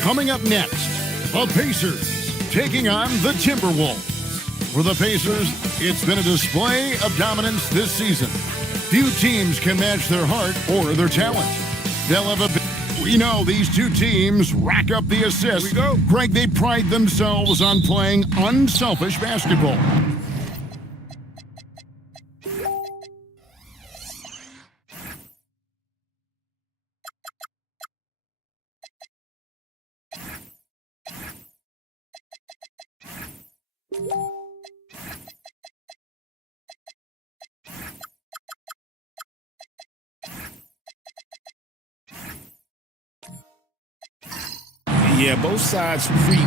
Coming up next, the Pacers taking on the Timberwolves. For the Pacers, it's been a display of dominance this season. Few teams can match their heart or their talent. They'll have a We know these two teams rack up the assists. Here we go. Greg, they pride themselves on playing unselfish basketball. Yeah, both sides preach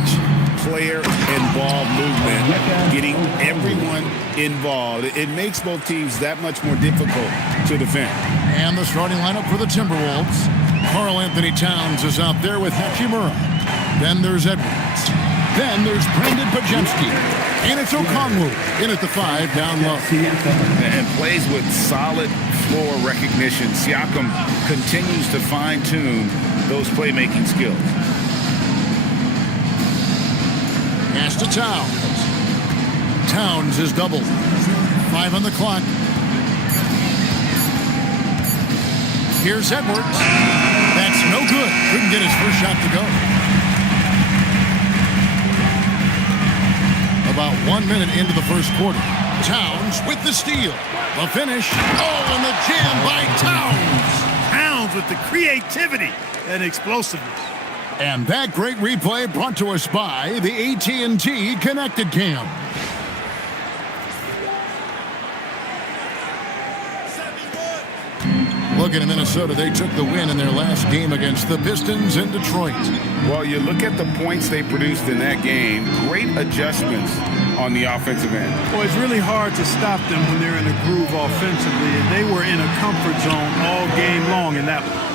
player-involved movement, getting everyone involved. It makes both teams that much more difficult to defend. And the starting lineup for the Timberwolves. Karl Anthony Towns is out there with Hachimura. Then there's Edwards. Then there's Brandon Pajemski. And it's Okongwu in at the 5 down low. And plays with solid floor recognition. Siakam continues to fine-tune those playmaking skills. Pass to Towns. Towns is doubled. 5 on the clock. Here's Edwards. That's no good. Couldn't get his first shot to go. About 1 minute into the first quarter. Towns with the steal. The finish. Oh, and the jam by Towns. Towns with the creativity and explosiveness. And that great replay brought to us by the AT&T Connected Cam. Looking at Minnesota, they took the win in their last game against the Pistons in Detroit. Well, you look at the points they produced in that game, great adjustments on the offensive end. Well, it's really hard to stop them when they're in a groove offensively, and they were in a comfort zone all game long in that one.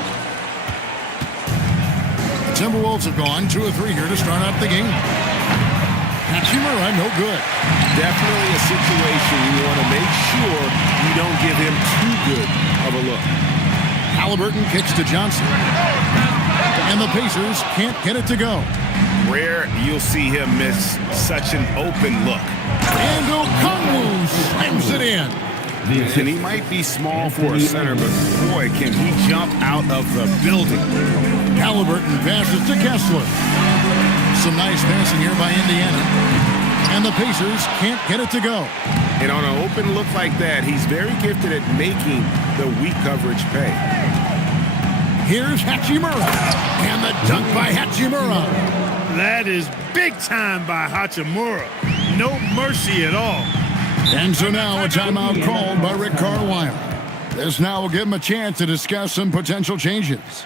The Timberwolves have gone 2 of 3 here to start out the game. Hachimura, no good. Definitely a situation you want to make sure you don't give him too good of a look. Halliburton kicks to Johnson. And the Pacers can't get it to go. Rare you'll see him miss such an open look. And Okongwu slams it in. And he might be small for a center, but boy, can he jump out of the building. Halliburton passes to Kessler. Some nice passing here by Indiana. And the Pacers can't get it to go. And on an open look like that, he's very gifted at making the weak coverage pay. Here's Hachimura. And the dunk by Hachimura. That is big time by Hachimura. No mercy at all. And so now a timeout called by Rick Carlisle. This now will give him a chance to discuss some potential changes.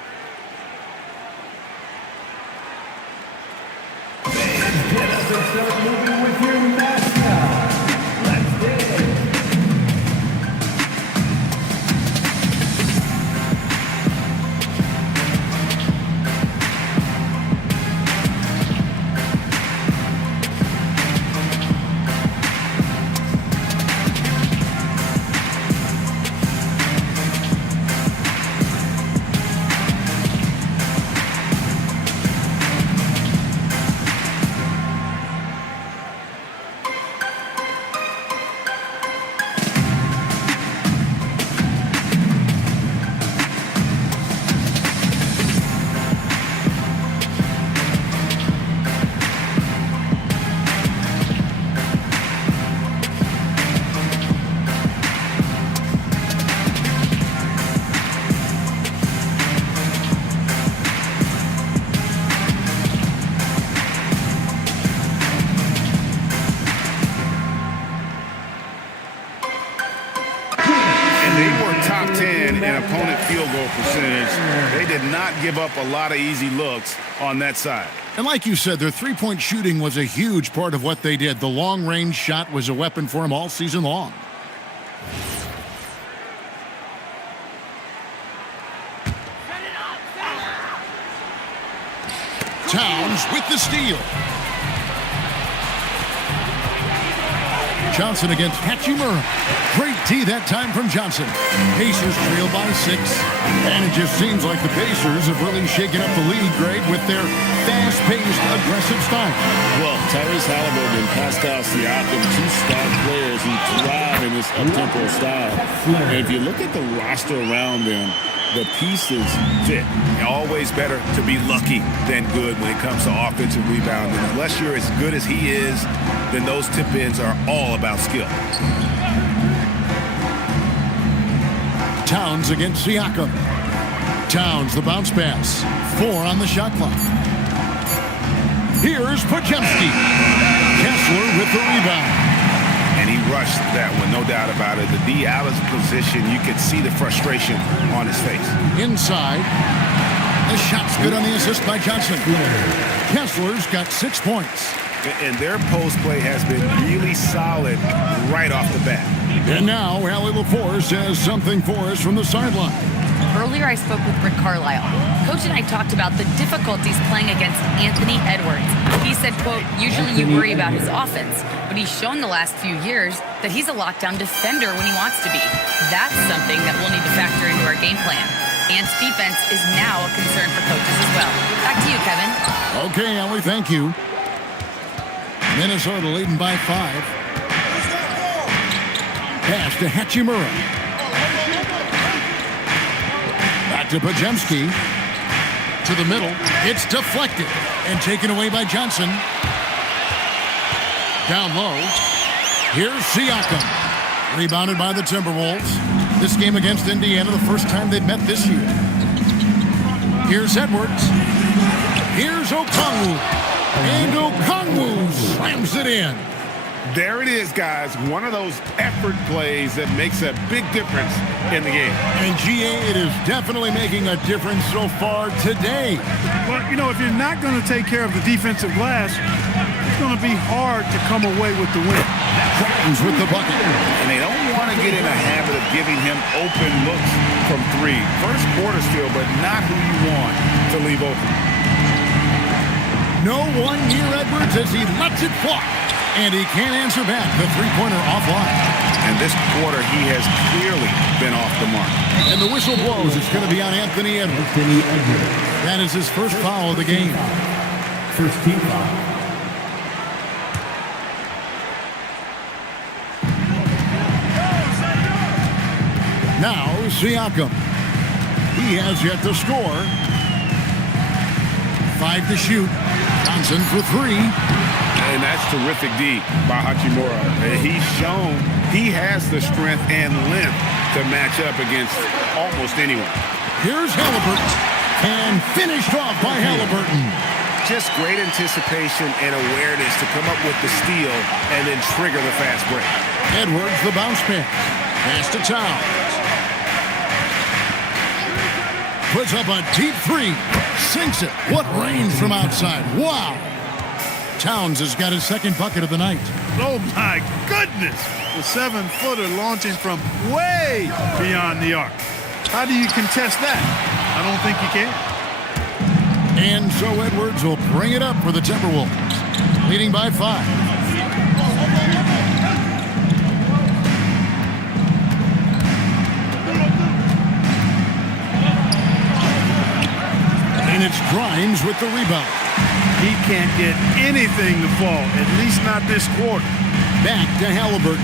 did not give up a lot of easy looks on that side. And like you said, their three-point shooting was a huge part of what they did. The long-range shot was a weapon for them all season long. Towns with the steal. Johnson against Hachimura. Great D that time from Johnson. Pacers trail by 6. And it just seems like the Pacers have really shaken up the league, Greg, with their fast-paced, aggressive style. Well, Tyrese Halliburton and Pascal Siakam, two star players who thrive in this up-tempo style. And if you look at the roster around them, the pieces fit. Always better to be lucky than good when it comes to offensive rebounding. Unless you're as good as he is, then those tip-ins are all about skill. Towns against Siakam. Towns, the bounce pass. 4 on the shot clock. Here's Podziemski. Kessler with the rebound. And he rushed that one, no doubt about it. The D out of position, you could see the frustration on his face. Inside. The shot's good on the assist by Johnson. Kessler's got 6 points. And their post play has been really solid right off the bat. And now, Allie LaForce has something for us from the sideline. Earlier, I spoke with Rick Carlisle. Coach and I talked about the difficulties playing against Anthony Edwards. He said, quote, usually you worry about his offense, but he's shown the last few years that he's a lockdown defender when he wants to be. That's something that we'll need to factor into our game plan. Ant's defense is now a concern for coaches as well. Back to you, Kevin. Okay, Allie, thank you. Minnesota leading by 5. Pass to Hachimura. Back to Podziemski. To the middle. It's deflected and taken away by Johnson. Down low. Here's Siakam. Rebounded by the Timberwolves. This game against Indiana, the first time they've met this year. Here's Edwards. Here's Okongwu. And Okongwu slams it in. There it is, guys. One of those effort plays that makes a big difference in the game. And GA, it is definitely making a difference so far today. Well, you know, if you're not going to take care of the defensive glass, it's going to be hard to come away with the win. Towns with the bucket. And they don't want to get in a habit of giving him open looks from 3. First quarter still, but not who you want to leave open. No one near Edwards as he lets it fly. And he can't answer back. The three-pointer offline. And this quarter, he has clearly been off the mark. And the whistle blows. It's going to be on Anthony Edwards. That is his first foul of the game. First team foul. Now, Siakam. He has yet to score. 5 to shoot. Johnson for 3. And that's terrific D by Hachimura. He's shown he has the strength and length to match up against almost anyone. Here's Halliburton. And finished off by Halliburton. Just great anticipation and awareness to come up with the steal and then trigger the fast break. Edwards, the bounce pass. Pass to Towns. Puts up a deep 3. Sinks it. What range from outside. Wow. Towns has got his second bucket of the night. Oh, my goodness. The 7-footer launching from way beyond the arc. How do you contest that? I don't think you can. And so Edwards will bring it up for the Timberwolves. Leading by 5. And it's Grimes with the rebound. He can't get anything to fall, at least not this quarter. Back to Halliburton.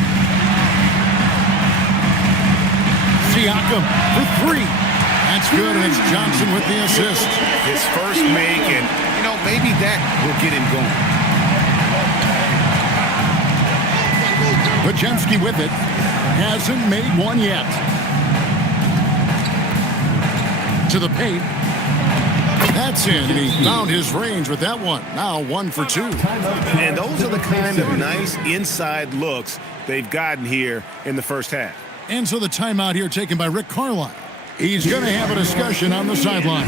Siakam for 3. That's good, and it's Johnson with the assist. His first make, and, you know, maybe that will get him going. Podziemski with it. Hasn't made one yet. To the paint. That's it. And he found his range with that one. Now 1 for 2. And those are the kind of nice inside looks they've gotten here in the first half. And so the timeout here taken by Rick Carlisle. He's going to have a discussion on the sideline.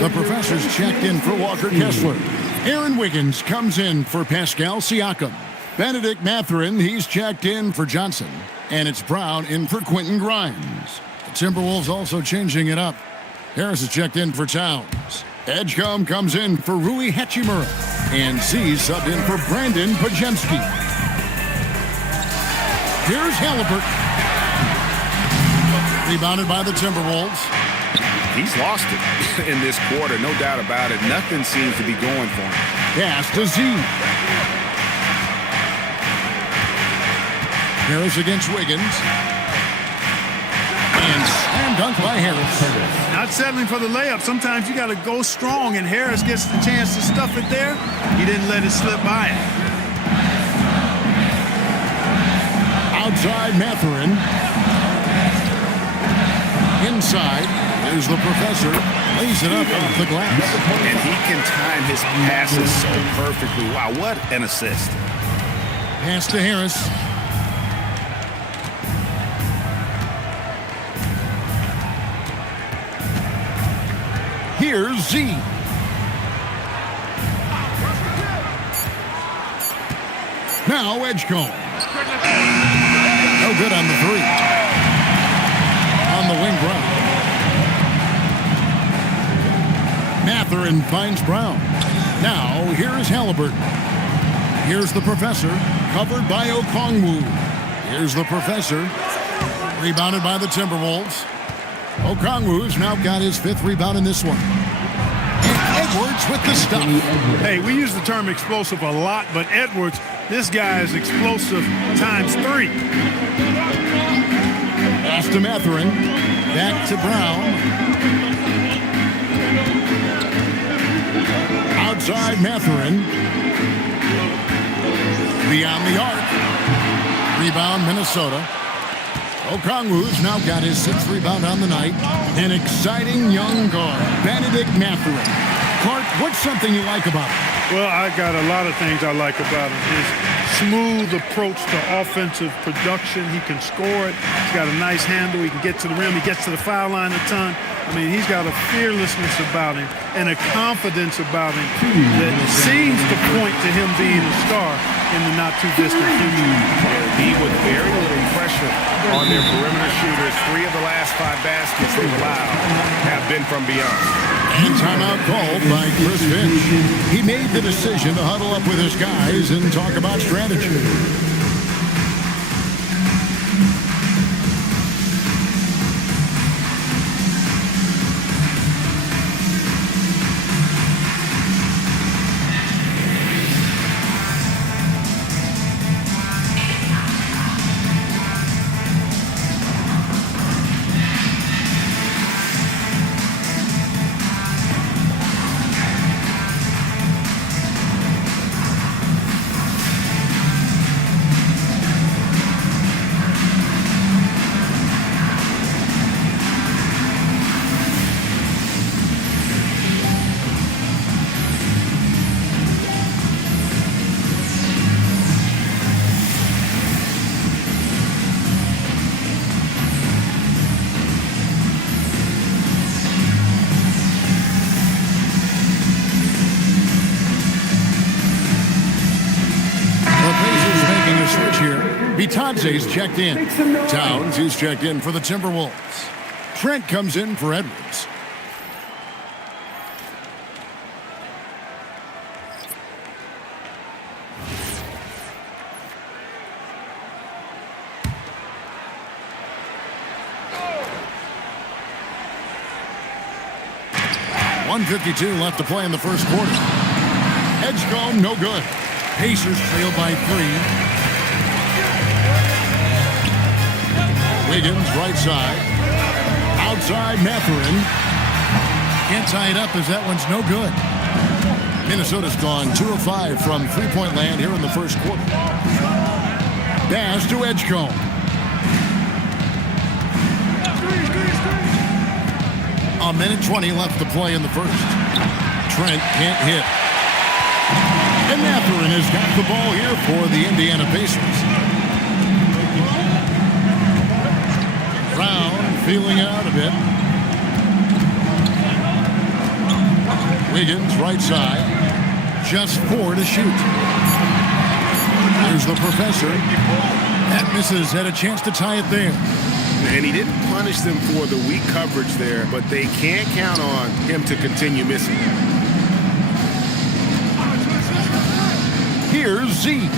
The professor's checked in for Walker Kessler. Aaron Wiggins comes in for Pascal Siakam. Benedict Mathurin, he's checked in for Johnson. And it's Brown in for Quentin Grimes. The Timberwolves also changing it up. Harris is checked in for Towns. Edgecombe comes in for Rui Hachimura. And Z subbed in for Brandon Pajemski. Here's Halliburton. Rebounded by the Timberwolves. He's lost it in this quarter, no doubt about it. Nothing seems to be going for him. Pass to Z. Harris against Wiggins. And slam dunk by Harris. Not settling for the layup. Sometimes you got to go strong, and Harris gets the chance to stuff it there. He didn't let it slip by him. Outside Mathurin. Inside. There's the professor. Lays it up off the glass. And he can time his passes so perfectly. Wow, what an assist. Pass to Harris. Here's Z. Now Edgecombe. No good on the three. On the wing, Brown. Mathurin finds Brown. Now, here is Halliburton. Here's the professor, covered by Okongwu. Here's the professor, rebounded by the Timberwolves. Okongwu's now got his 5th rebound in this one. And Edwards with the stuff. Hey, we use the term explosive a lot, but Edwards, this guy is explosive times 3. Pass to Mathurin. Back to Brown. Outside Mathurin. Beyond the arc. Rebound Minnesota. Okongwu's now got his 6th rebound on the night. An exciting young guard, Benedict Mathurin. Clark, what's something you like about him? Well, I got a lot of things I like about him. His smooth approach to offensive production. He can score it. He's got a nice handle. He can get to the rim. He gets to the foul line a ton. I mean, he's got a fearlessness about him and a confidence about him that seems to point to him being a star in the not-too-distant future. He with very little pressure on their perimeter shooters. 3 of the last 5 baskets they've allowed have been from beyond. And timeout called by Chris Finch. He made the decision to huddle up with his guys and talk about strategy. Tadze's checked in. Towns, he's checked in for the Timberwolves. Trent comes in for Edwards. .152 left to play in the first quarter. Edgecombe, no good. Pacers trail by 3. Wiggins, right side. Outside, Mathurin. Can't tie it up as that one's no good. Minnesota's gone 2 of 5 from three-point land here in the first quarter. Pass to Edgecombe. A minute 20 left to play in the first. Trent can't hit. And Mathurin has got the ball here for the Indiana Pacers. Brown feeling it out a bit. Wiggins, right side. Just 4 to shoot. There's the professor. That misses. Had a chance to tie it there. And he didn't punish them for the weak coverage there, but they can't count on him to continue missing. Here's Z.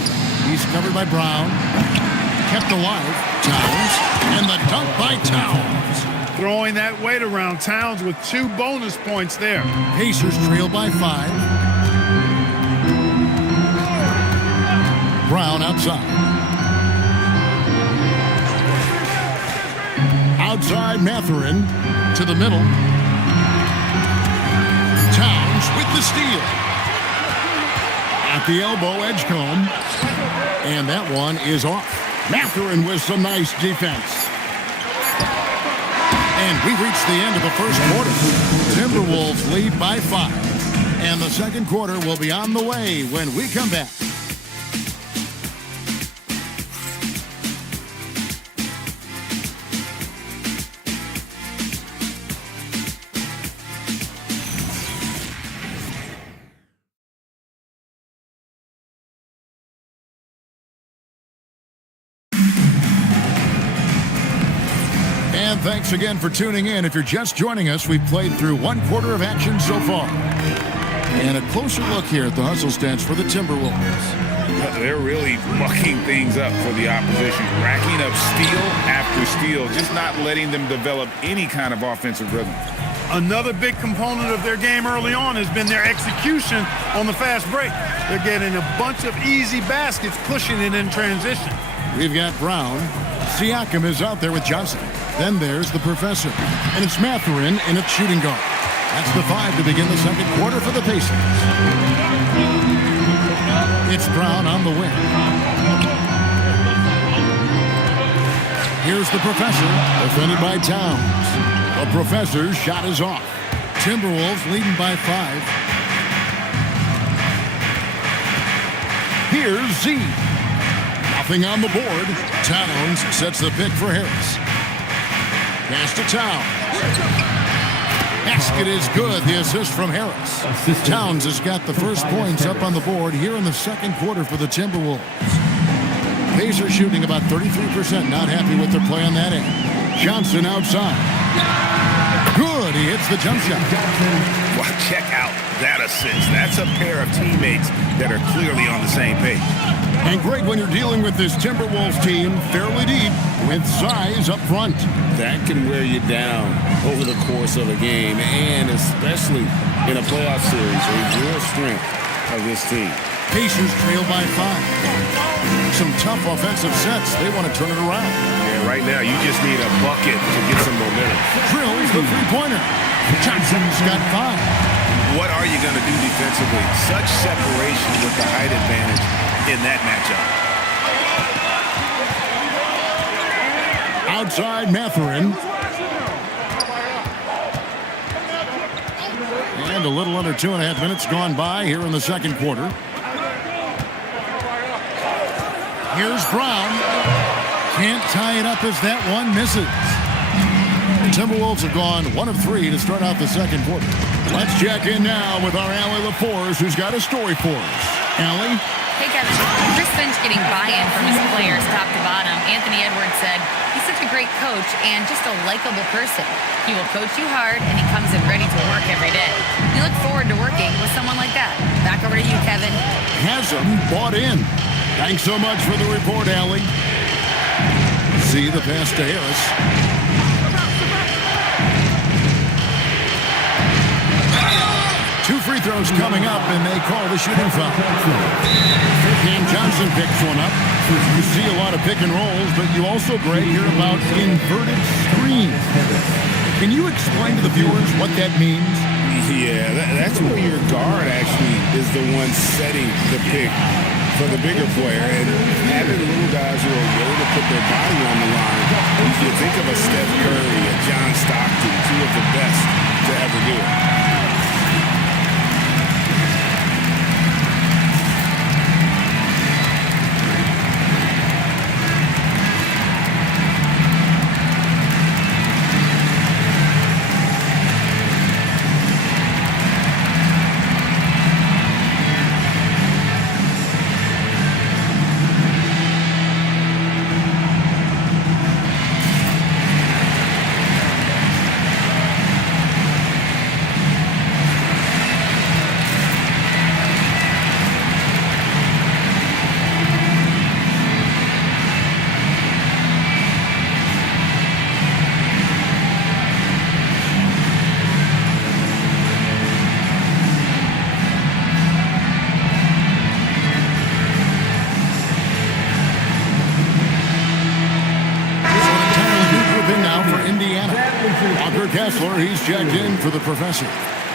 He's covered by Brown. Kept alive. Towns. And the dunk by Towns. Throwing that weight around. Towns with 2 bonus points there. Pacers trail by 5. Brown outside. Outside Mathurin to the middle. Towns with the steal. At the elbow, Edgecombe. And that one is off. Mathurin with some nice defense. And we reach the end of the first quarter. Timberwolves lead by 5. And the second quarter will be on the way when we come back. And thanks again for tuning in. If you're just joining us, we've played through 1 quarter of action so far. And a closer look here at the hustle stats for the Timberwolves. They're really mucking things up for the opposition, racking up steal after steal, just not letting them develop any kind of offensive rhythm. Another big component of their game early on has been their execution on the fast break. They're getting a bunch of easy baskets, pushing it in transition. We've got Brown. Siakam is out there with Johnson. Then there's the professor. And it's Mathurin in its shooting guard. That's the 5 to begin the second quarter for the Pacers. It's Brown on the wing. Here's the professor, defended by Towns. The professor's shot is off. Timberwolves leading by 5. Here's Z. Nothing on the board. Towns sets the pick for Harris. Pass to Towns. Basket is good. The assist from Harris. Towns has got the first points up on the board here in the second quarter for the Timberwolves. Pacers shooting about 33%. Not happy with their play on that end. Johnson outside. Good. He hits the jump shot. Well, check out that assist. That's a pair of teammates that are clearly on the same page. And great when you're dealing with this Timberwolves team fairly deep with size up front. That can wear you down over the course of a game, and especially in a playoff series, a real strength of this team. Pacers trail by 5. Some tough offensive sets. They want to turn it around. Yeah, right now you just need a bucket to get some momentum. Drills the three-pointer. Johnson's got 5. What are you going to do defensively? Such separation with the height advantage in that matchup. Outside Mathurin. And a little under 2.5 minutes gone by here in the second quarter. Here's Brown. Can't tie it up as that one misses. The Timberwolves have gone 1 of 3 to start out the second quarter. Let's check in now with our Allie LaForce, who's got a story for us. Allie? Hey, Kevin. Chris Finch getting buy-in from his players top to bottom. Anthony Edwards said, he's such a great coach and just a likable person. He will coach you hard, and he comes in ready to work every day. We look forward to working with someone like that. Back over to you, Kevin. Has them bought in. Thanks so much for the report, Allie. See the pass to Harris. Two free throws coming up, and they call the shooting foul. Cam Johnson picks one up. You see a lot of pick and rolls, but you also, Greg, hear about inverted screens. Can you explain to the viewers what that means? Yeah, that's where your guard actually is the one setting the pick for the bigger player. And having little guys who are willing to put their body on the line, you think of a Steph Curry, a John Stockton, two of the best to ever do it. Kessler, he's checked in for the professor.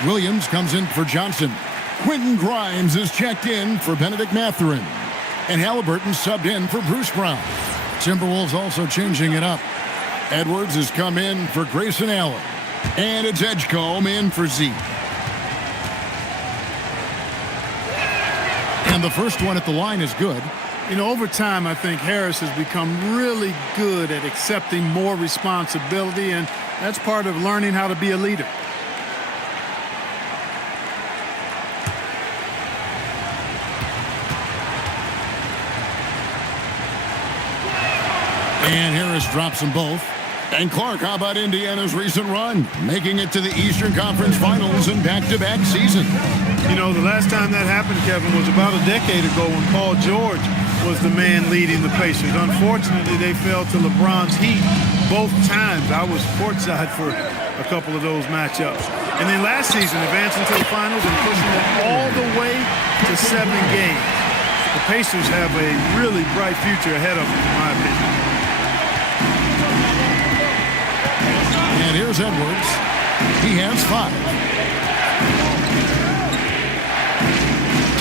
Williams comes in for Johnson. Quentin Grimes is checked in for Benedict Mathurin. And Halliburton subbed in for Bruce Brown. Timberwolves also changing it up. Edwards has come in for Grayson Allen. And it's Edgecombe in for Zeke. And the first one at the line is good. You know, over time, I think Harris has become really good at accepting more responsibility, and that's part of learning how to be a leader. And Harris drops them both. And Clark, how about Indiana's recent run? Making it to the Eastern Conference Finals in back-to-back season. You know, the last time that happened, Kevin, was about a decade ago when Paul George was the man leading the Pacers. Unfortunately, they fell to LeBron's Heat both times. I was courtside for a couple of those matchups. And then last season, advancing to the finals and pushing them all the way to 7 games. The Pacers have a really bright future ahead of them, in my opinion. And here's Edwards. He has 5.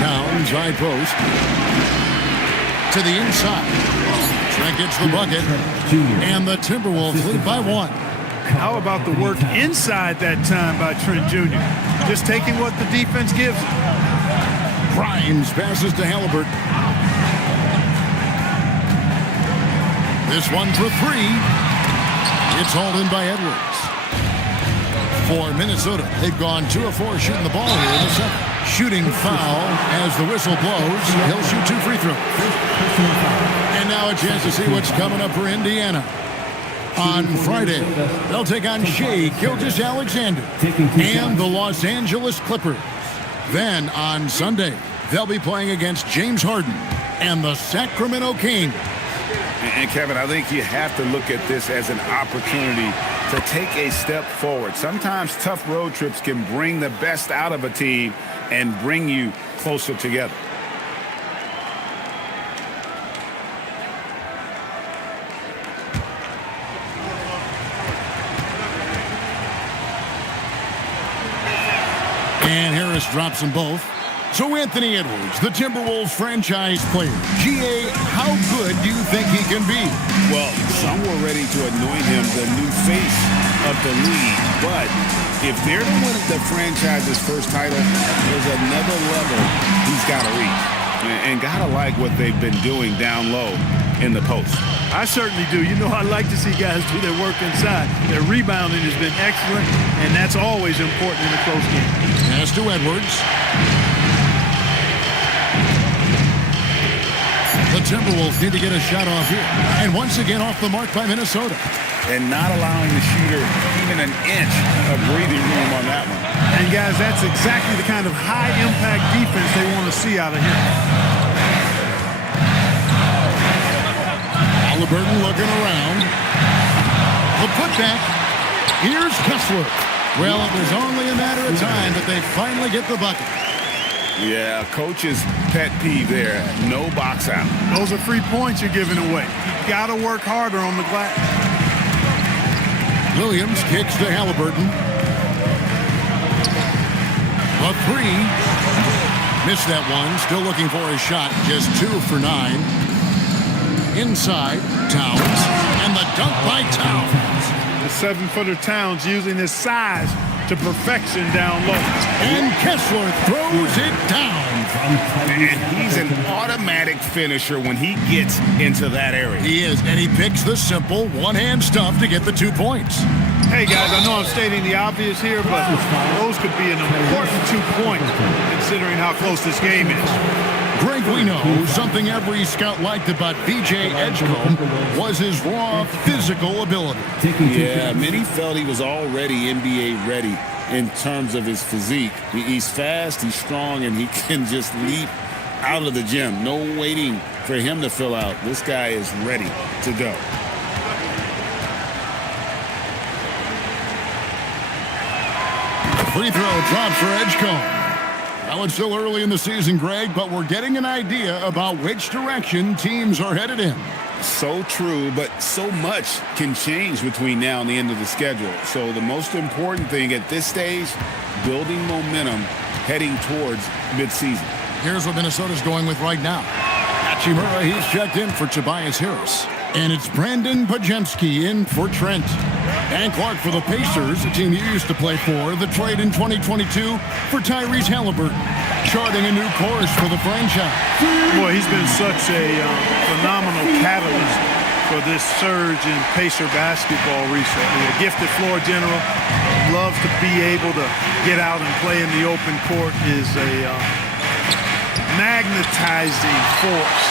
Towns, high post. To the inside. Trent gets the bucket. And the Timberwolves lead by 1. How about the work inside that time by Trent Jr.? Just taking what the defense gives him. Grimes passes to Halliburton. This one for 3. It's hauled in by Edwards. For Minnesota, they've gone 2 of 4 shooting the ball here in the second. Shooting foul as the whistle blows. He'll shoot 2 free throws. And now a chance to see what's coming up for Indiana. On Friday, they'll take on Shea Gilgeous-Alexander and the Los Angeles Clippers. Then on Sunday, they'll be playing against James Harden and the Sacramento Kings. And Kevin, I think you have to look at this as an opportunity to take a step forward. Sometimes tough road trips can bring the best out of a team and bring you closer together. And Harris drops them both. So Anthony Edwards, the Timberwolves franchise player. GA, how good do you think he can be? Well, some were ready to anoint him the new face of the league. But if they're to win the franchise's first title, there's another level he's got to reach. And got to like what they've been doing down low in the post. I certainly do. You know, I like to see guys do their work inside. Their rebounding has been excellent, and that's always important in a close game. Pass to Edwards. Timberwolves need to get a shot off here. And once again off the mark by Minnesota. And not allowing the shooter even an inch of breathing room on that one. And, guys, that's exactly the kind of high-impact defense they want to see out of him. Halliburton looking around. The putback. Here's Kessler. Well, it was only a matter of time that they finally get the bucket. Yeah, coach's pet peeve there. No box out. Those are 3 points you're giving away. You got to work harder on the glass. Williams kicks to Halliburton. A three. Missed that one. Still looking for a shot. Just 2 for 9. Inside, Towns. And the dunk by Towns. The 7-footer Towns using his size to perfection down low. And Kessler throws it down. And he's an automatic finisher when he gets into that area. He is, and he picks the simple one-hand stuff to get the 2 points. Hey, guys, I know I'm stating the obvious here, but those could be an important 2 points considering how close this game is. Greg, we know something every scout liked about B.J. Edgecombe was his raw physical ability. Yeah, many felt he was already NBA ready in terms of his physique. He's fast, he's strong, and he can just leap out of the gym. No waiting for him to fill out. This guy is ready to go. Free throw drops for Edgecombe. Well, it's still early in the season, Greg, but we're getting an idea about which direction teams are headed in. So true, but so much can change between now and the end of the schedule. So the most important thing at this stage, building momentum heading towards midseason. Here's what Minnesota's going with right now. Hachimura, he's checked in for Tobias Harris. And it's Brandon Pajemski in for Trent. And Clark for the Pacers, a team you used to play for. The trade in 2022 for Tyrese Halliburton, charting a new course for the franchise. Boy, he's been such a phenomenal catalyst for this surge in Pacer basketball recently. A gifted floor general, loves to be able to get out and play in the open court, is a magnetizing force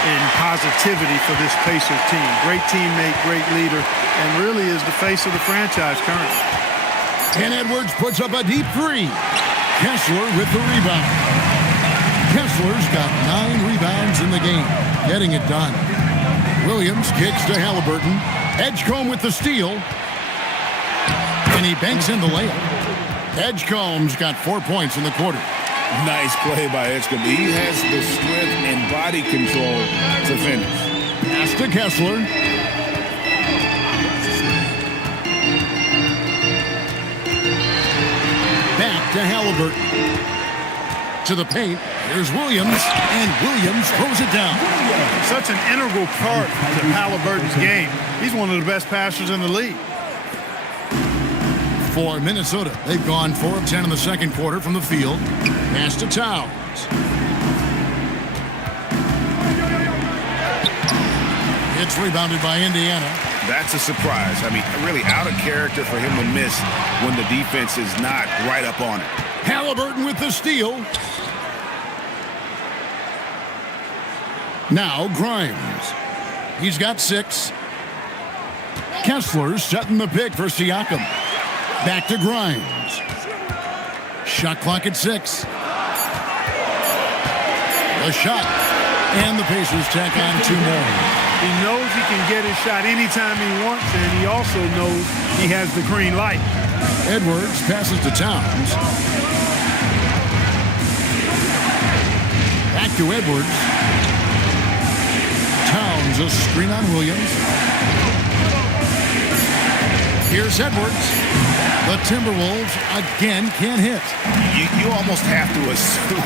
in positivity for this Pacer team. Great teammate, great leader, and really is the face of the franchise currently. And Edwards puts up a deep three. Kessler with the rebound. Kessler's got 9 rebounds in the game, getting it done. Williams kicks to Halliburton. Edgecombe with the steal. And he banks in the layup. Edgecombe's got 4 points in the quarter. Nice play by Edgecombe. He has the strength and body control to finish. Pass to Kessler. Back to Halliburton. To the paint. Here's Williams. And Williams throws it down. Such an integral part to Halliburton's game. He's one of the best passers in the league. For Minnesota, they've gone 4 of 10 in the second quarter from the field. Pass to Towns. It's rebounded by Indiana. That's a surprise. I mean, really out of character for him to miss when the defense is not right up on it. Halliburton with the steal. Now Grimes. He's got 6. Kessler's setting the pick for Siakam. Back to Grimes. Shot clock at 6. A shot. And the Pacers tack on 2 more. He knows he can get his shot anytime he wants, and he also knows he has the green light. Edwards passes to Towns. Back to Edwards. Towns, a screen on Williams. Here's Edwards. The Timberwolves again can't hit. You almost have to assume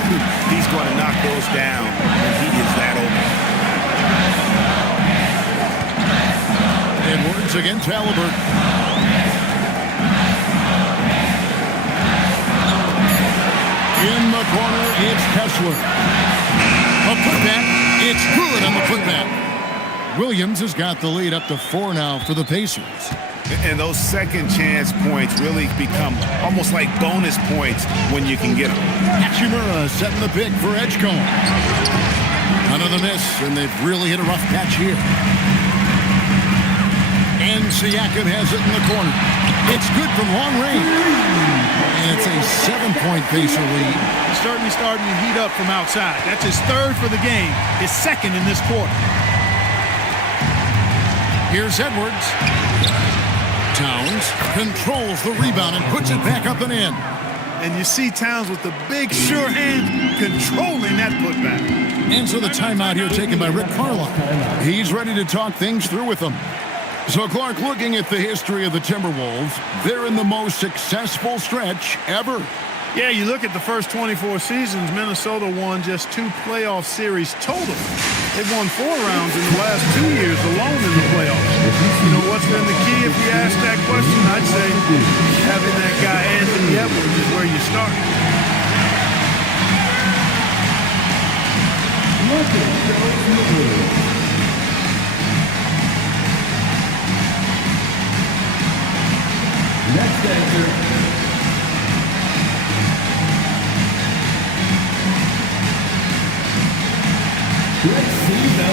he's going to knock those down when he is that open. Edwards against Halliburton. In the corner, it's Kessler. A putback. It's good on the putback. Williams has got the lead up to 4 now for the Pacers. And those second chance points really become almost like bonus points when you can get them. Hachimura setting the pick for Edgecombe. Another miss, and they've really hit a rough patch here. And Siakam has it in the corner. It's good from long range. And it's a 7-point Pacer lead. He's certainly starting to heat up from outside. That's his third for the game, his second in this quarter. Here's Edwards. Towns controls the rebound and puts it back up and in. And you see Towns with the big, sure hand controlling that putback. And so the timeout here taken by Rick Carlisle. He's ready to talk things through with them. So, Clark, looking at the history of the Timberwolves, they're in the most successful stretch ever. Yeah, you look at the first 24 seasons, Minnesota won just 2 playoff series total. They've won 4 rounds in the last 2 years alone in the playoffs. You know what's been the key if you ask that question? I'd say having that guy Anthony Edwards is where you start. Next answer. Let's see the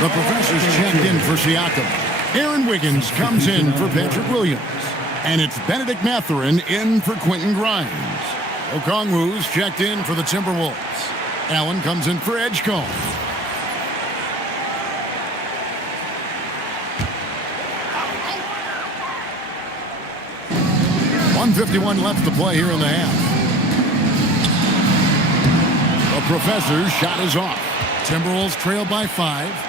The professor's checked in for Siakam. Aaron Wiggins comes in for Patrick Williams. And it's Benedict Mathurin in for Quentin Grimes. Okongwu's checked in for the Timberwolves. Allen comes in for Edgecombe. .151 left to play here in the half. The professor's shot is off. Timberwolves trail by 5.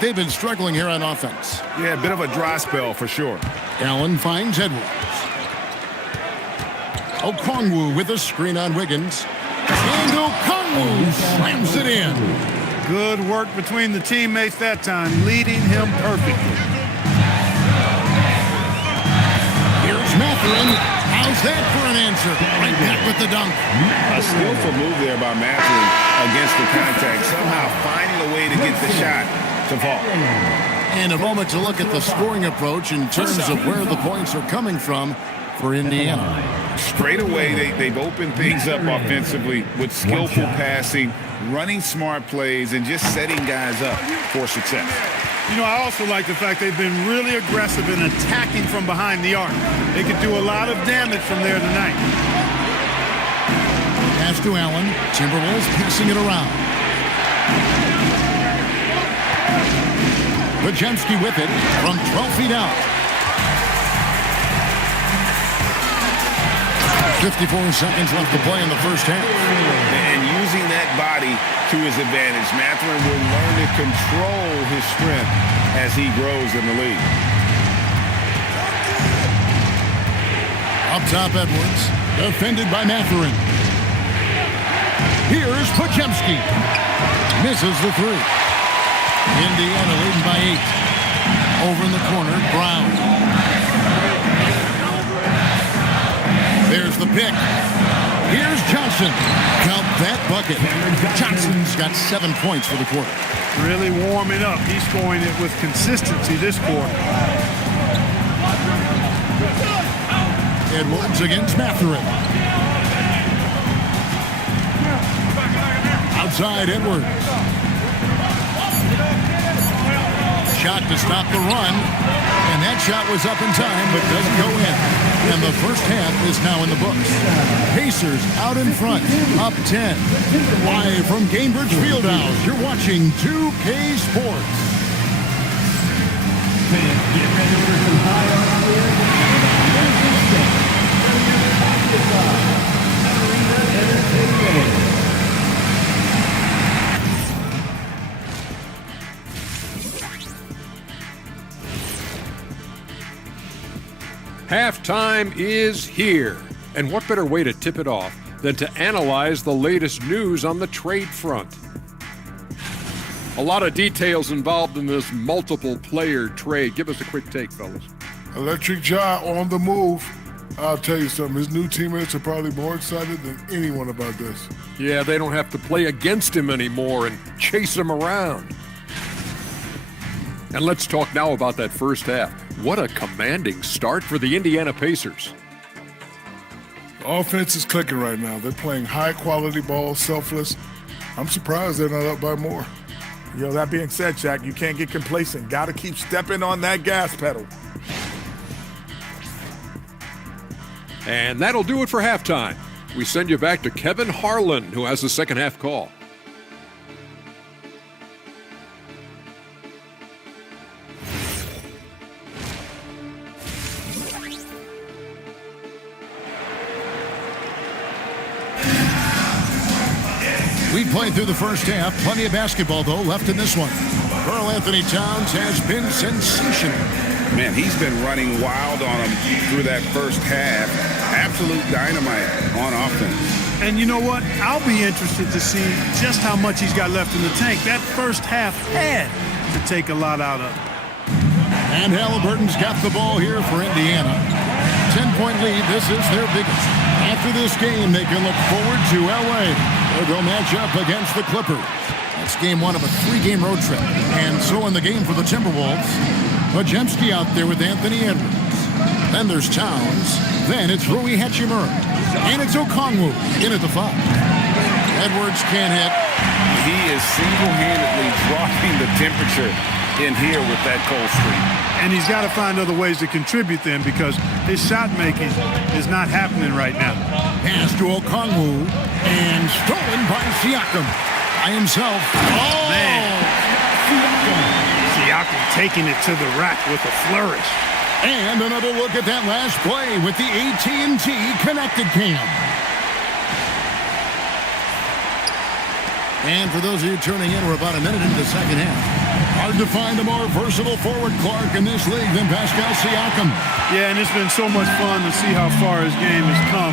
They've been struggling here on offense. Yeah, a bit of a dry spell for sure. Allen finds Edwards. Okongwu with a screen on Wiggins. And Okongwu slams it in. Good work between the teammates that time, leading him perfectly. Here's Mathurin. How's that for an answer? Right back with the dunk. A skillful move there by Mathurin against the contact. Somehow finding a way to get the shot to fall. And a moment to look at the scoring approach in terms of where the points are coming from for Indiana. Straight away, they've opened things up offensively with skillful passing, running smart plays, and just setting guys up for success. You know, I also like the fact they've been really aggressive in attacking from behind the arc. They could do a lot of damage from there tonight. Pass to Allen. Timberwolves passing it around. Pajemski with it from 12 feet out. 54 seconds left to play in the first half. And using that body to his advantage, Mathurin will learn to control his strength as he grows in the league. Up top, Edwards. Defended by Mathurin. Here's Pajemski. Misses the 3. Indiana leading by 8. Over in the corner, Brown. There's the pick. Here's Johnson. Count that bucket. Johnson's got 7 points for the quarter. Really warming up. He's scoring it with consistency this quarter. Edwards against Mathurin. Outside Edwards. Shot to stop the run. And that shot was up in time, but doesn't go in. And the first half is now in the books. Pacers out in front, up 10. Live from Gainbridge Fieldhouse, you're watching 2K Sports. Get ready for some high entertainment. Halftime is here. And what better way to tip it off than to analyze the latest news on the trade front? A lot of details involved in this multiple player trade. Give us a quick take, fellas. Electric Ja on the move. I'll tell you something, his new teammates are probably more excited than anyone about this. Yeah, they don't have to play against him anymore and chase him around. And let's talk now about that first half. What a commanding start for the Indiana Pacers. The offense is clicking right now. They're playing high-quality ball, selfless. I'm surprised they're not up by more. That being said, Shaq, you can't get complacent. Got to keep stepping on that gas pedal. And that'll do it for halftime. We send you back to Kevin Harlan, who has the second half call. We played through the first half. Plenty of basketball, though, left in this one. Karl Anthony Towns has been sensational. Man, he's been running wild on him through that first half. Absolute dynamite on offense. And you know what? I'll be interested to see just how much he's got left in the tank. That first half had to take a lot out of him. And Halliburton's got the ball here for Indiana. 10-point lead. This is their biggest. After this game, they can look forward to L.A., where they'll match up against the Clippers. That's game one of a 3-game road trip. And so in the game for the Timberwolves, Podziemski out there with Anthony Edwards. Then there's Towns. Then it's Rui Hachimura. And it's Okongwu in at the 5. Edwards can't hit. He is single-handedly dropping the temperature in here with that cold streak. And he's got to find other ways to contribute then, because his shot making is not happening right now. Pass to Okongwu and stolen by Siakam. By himself. Oh, man. Siakam taking it to the rack with a flourish. And another look at that last play with the AT&T connected cam. And for those of you tuning in, we're about a minute into the second half. Hard to find a more versatile forward, Clark, in this league than Pascal Siakam. Yeah, and it's been so much fun to see how far his game has come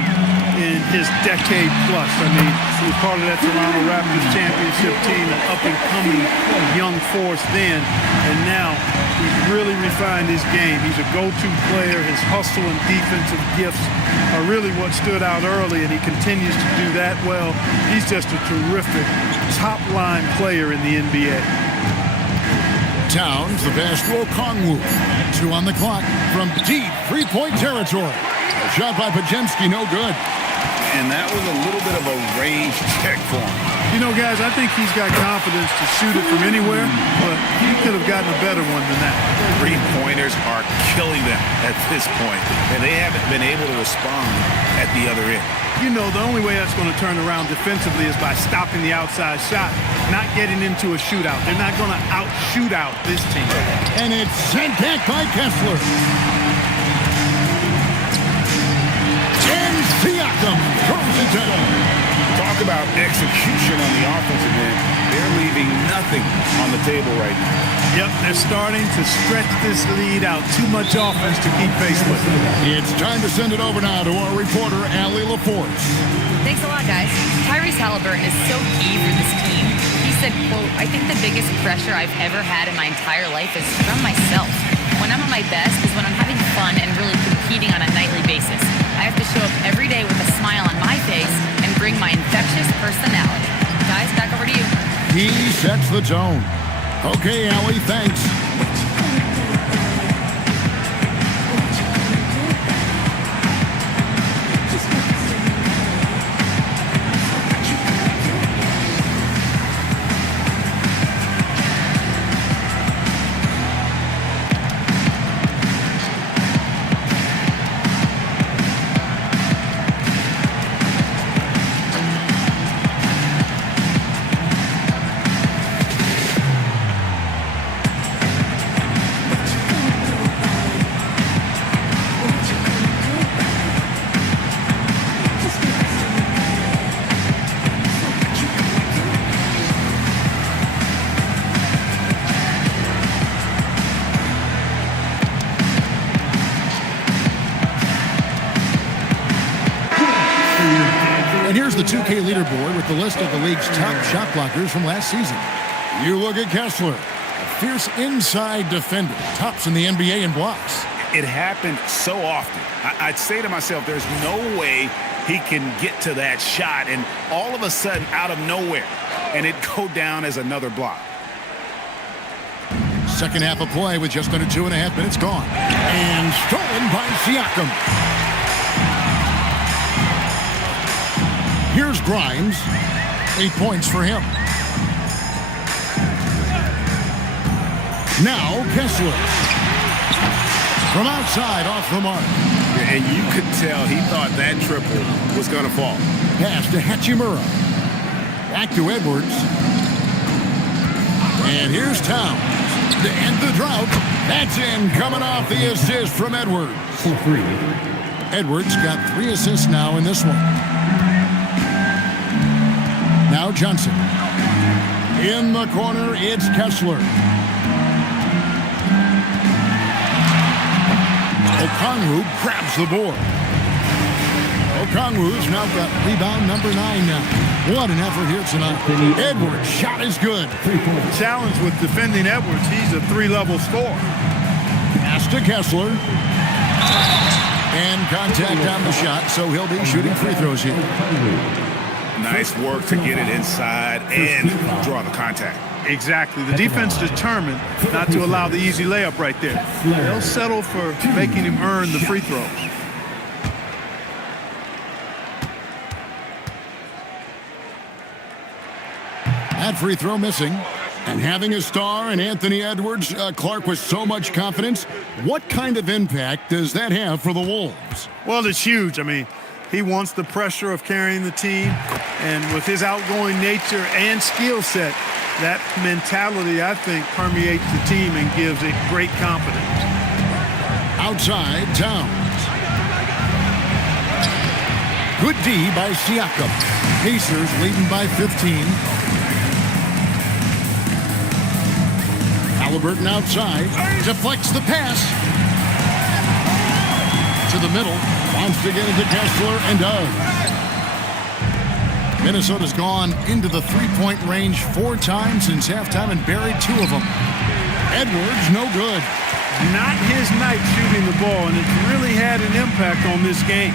in his decade plus. I mean, he was part of that Toronto Raptors championship team, an up-and-coming young force then, and now he's really refined his game. He's a go-to player. His hustle and defensive gifts are really what stood out early, and he continues to do that well. He's just a terrific top-line player in the NBA. Towns, the pass to Okongwu. 2 on the clock from deep 3-point territory. A shot by Podziemski, no good. And that was a little bit of a range check for him. You know, guys, I think he's got confidence to shoot it from anywhere, but he could have gotten a better one than that. 3-pointers are killing them at this point, and they haven't been able to respond at the other end. You know, the only way that's going to turn around defensively is by stopping the outside shot, not getting into a shootout. They're not going to out-shoot out this team. And it's sent back by Kessler. And Siakam throws it down. Talk about execution on the offensive end. They're leaving nothing on the table right now. Yep, they're starting to stretch this lead out. Too much offense to keep pace with. It's time to send it over now to our reporter, Allie LaForce. Thanks a lot, guys. Tyrese Halliburton is so key for this team. He said, quote, "I think the biggest pressure I've ever had in my entire life is from myself. When I'm at my best is when I'm having fun and really competing on a nightly basis. I have to show up every day with a smile on my face and bring my infectious personality." Guys, back over to you. He sets the tone. Okay, Allie, thanks. 2K leaderboard with the list of the league's top shot blockers from last season. You look at Kessler, a fierce inside defender, tops in the NBA in blocks. It happened so often. I'd say to myself, there's no way he can get to that shot, and all of a sudden, out of nowhere, and it go down as another block. Second half of play with just under 2.5 minutes gone. And stolen by Siakam. Here's Grimes. 8 points for him. Now Kessler. From outside, off the mark. And you could tell he thought that triple was going to fall. Pass to Hachimura. Back to Edwards. And here's Towns to end the drought. That's in, coming off the assist from Edwards. Edwards got 3 assists now in this one. Now Johnson. In the corner, it's Kessler. Okongwu grabs the board. Okongwu's now got rebound number 9 now. What an effort here tonight. Edwards' shot is good. The challenge with defending Edwards, he's a 3-level scorer. Pass to Kessler. And contact on the shot, so he'll be shooting free throws here. Nice work to get it inside and draw the contact. Exactly. The defense determined not to allow the easy layup right there. They'll settle for making him earn the free throws. That free throw missing. And having a star in Anthony Edwards, Clark, with so much confidence, what kind of impact does that have for the Wolves? Well, it's huge. I mean, he wants the pressure of carrying the team. And with his outgoing nature and skill set, that mentality, I think, permeates the team and gives it great confidence. Outside, Towns. Good D by Siakam. Pacers leading by 15. Halliburton outside. Deflects the pass. To the middle. Wants to get into Kessler and does. Minnesota's gone into the three-point range 4 times since halftime and buried 2 of them. Edwards, no good. Not his night shooting the ball, and it's really had an impact on this game.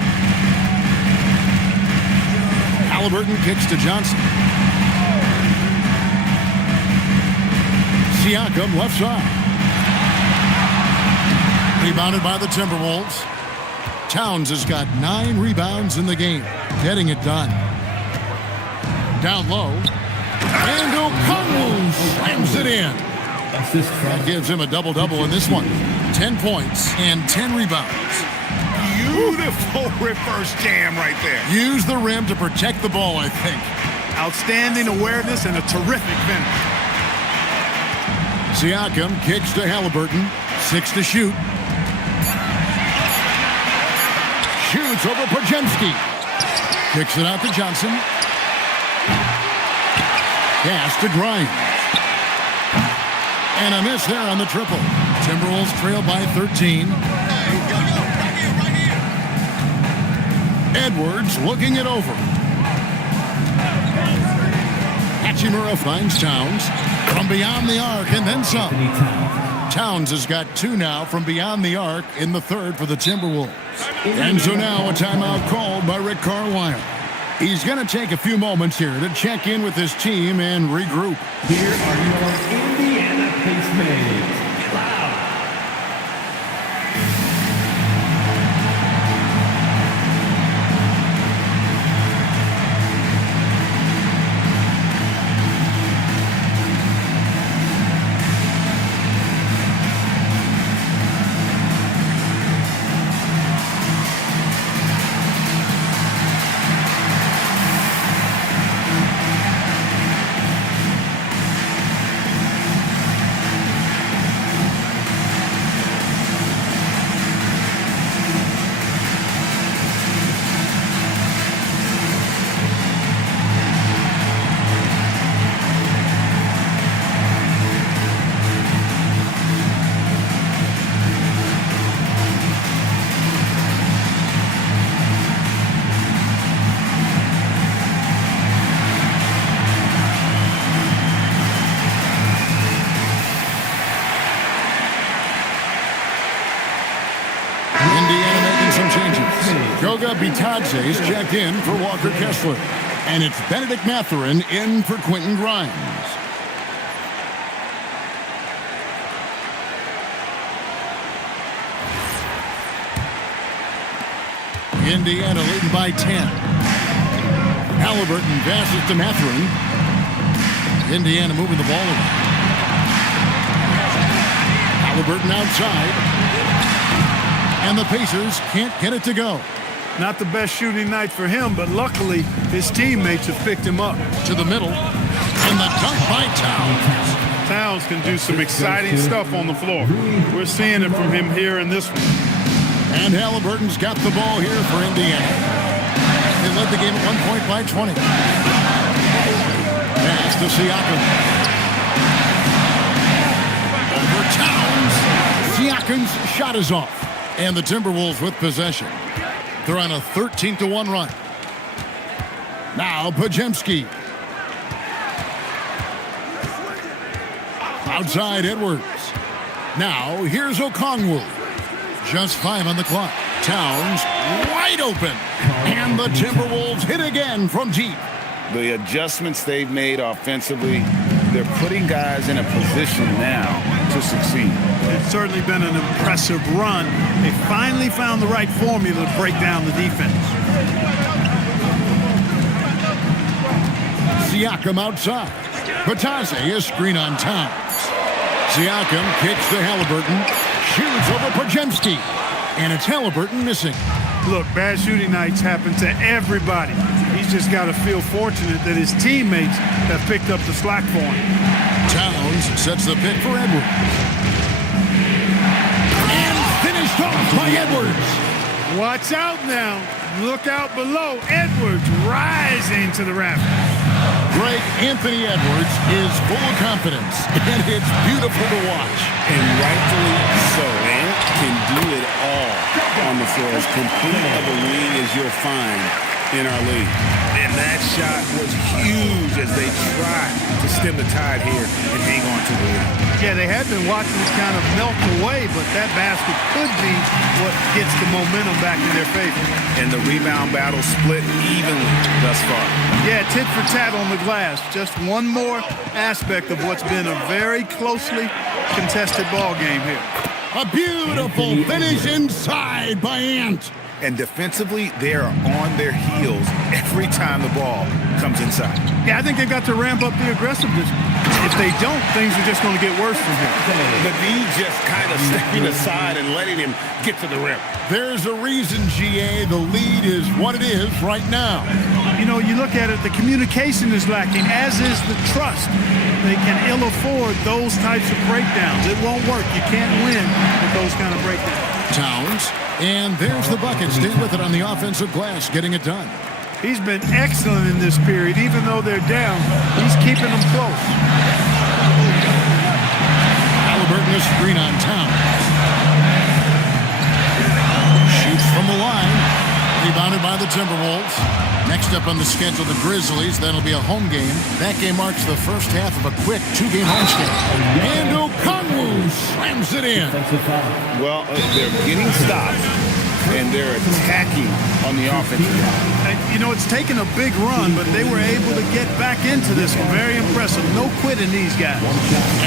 Halliburton kicks to Johnson. Siakam left side. Rebounded by the Timberwolves. Towns has got 9 rebounds in the game, getting it done. Down low. And Okongwu slams it in. That gives him a double-double in this one. 10 points and 10 rebounds. Beautiful reverse jam right there. Use the rim to protect the ball, I think. Outstanding awareness and a terrific finish. Siakam kicks to Halliburton. 6 to shoot. Shoots over Podziemski. Kicks it out to Johnson. Pass to Grimes. And a miss there on the triple. Timberwolves trail by 13. Edwards looking it over. Hachimura finds Towns from beyond the arc and then some. Towns has got 2 now from beyond the arc in the third for the Timberwolves. And so now a timeout called by Rick Carlisle. He's going to take a few moments here to check in with his team and regroup. Here are your Indiana Pacemates. Goga Bitadze's checked in for Walker Kessler. And it's Benedict Mathurin in for Quentin Grimes. Indiana leading by 10. Halliburton passes to Mathurin. Indiana moving the ball around. Halliburton outside. And the Pacers can't get it to go. Not the best shooting night for him, but luckily his teammates have picked him up. To the middle. And the dunk by Towns. Towns can do some exciting stuff on the floor. We're seeing it from him here in this one. And Halliburton's got the ball here for Indiana. They led the game at 1 point by 20. Pass to Siakam. Over Towns. Siakam's shot is off. And the Timberwolves with possession. They're on a 13-1 run. Now Podziemski. Outside Edwards. Now here's Okongwu. Just 5 on the clock. Towns wide open. And the Timberwolves hit again from deep. The adjustments they've made offensively, they're putting guys in a position now to succeed. It's certainly been an impressive run. They finally found the right formula to break down the defense. Siakam outside. Bitadze is screen on Towns. Siakam kicks to Halliburton. Shoots over Podziemski. And it's Halliburton missing. Look, bad shooting nights happen to everybody. He's just got to feel fortunate that his teammates have picked up the slack for him. Towns sets the pick for Edwards. And finished off by Edwards. Watch out now. Look out below. Edwards rising to the rafters. Greg, Anthony Edwards is full of confidence, and it's beautiful to watch. And rightfully so. Ant can do it all on the floor. As complete of a wing as you'll find in our league. And that shot was huge as they tried to stem the tide here and hang on to the lead. Yeah, they had been watching this kind of melt away, but that basket could be what gets the momentum back in their favor. And the rebound battle split evenly thus far. Yeah, tit for tat on the glass. Just one more aspect of what's been a very closely contested ball game here. A beautiful finish inside by Ant. And defensively, they are on their heels every time the ball comes inside. Yeah, I think they've got to ramp up the aggressiveness. If they don't, things are just going to get worse from here. McGee just kind of stepping aside and letting him get to the rim. There's a reason, GA, the lead is what it is right now. You know, you look at it, the communication is lacking, as is the trust. They can ill afford those types of breakdowns. It won't work. You can't win with those kind of breakdowns. Towns. And there's the bucket. Stay with it on the offensive glass, getting it done. He's been excellent in this period. Even though they're down, he's keeping them close. Halliburton is screen on Towns. Shoots from the line. Rebounded by the Timberwolves. Next up on the schedule, the Grizzlies. That'll be a home game. That game marks the first half of a quick 2-game homestand. And Okongwu slams it in. Well, they're getting stops, and they're attacking on the offensive line. And, you know, it's taken a big run, but they were able to get back into this one. Very impressive. No quitting these guys.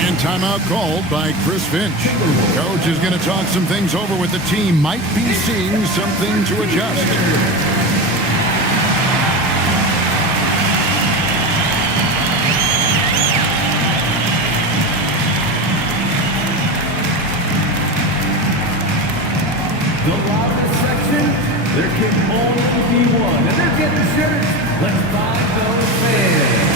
And timeout called by Chris Finch. Coach is going to talk some things over with the team. Might be seeing something to adjust. The loudest section, there can only be one. And they're getting shirts. Let's find those fans.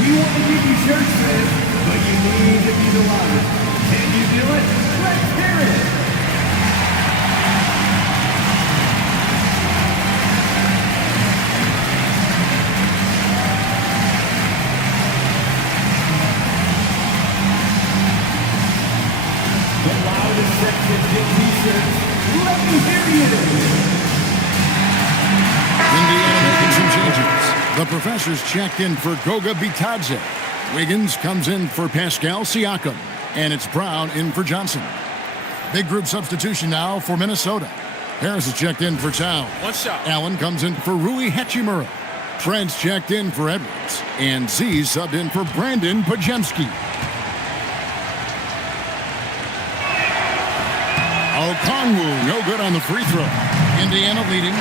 We want to give you shirts, fans, but you need to be the loudest. Can you do it? Let's hear it. Indiana making some changes. The professor's checked in for Goga Bitadze. Wiggins comes in for Pascal Siakam. And it's Brown in for Johnson. Big group substitution now for Minnesota. Harris is checked in for Towns. One shot. Allen comes in for Rui Hachimura. Trent's checked in for Edwards. And Z subbed in for Brandon Pajemski. Okongwu, no good on the free throw. Indiana leading.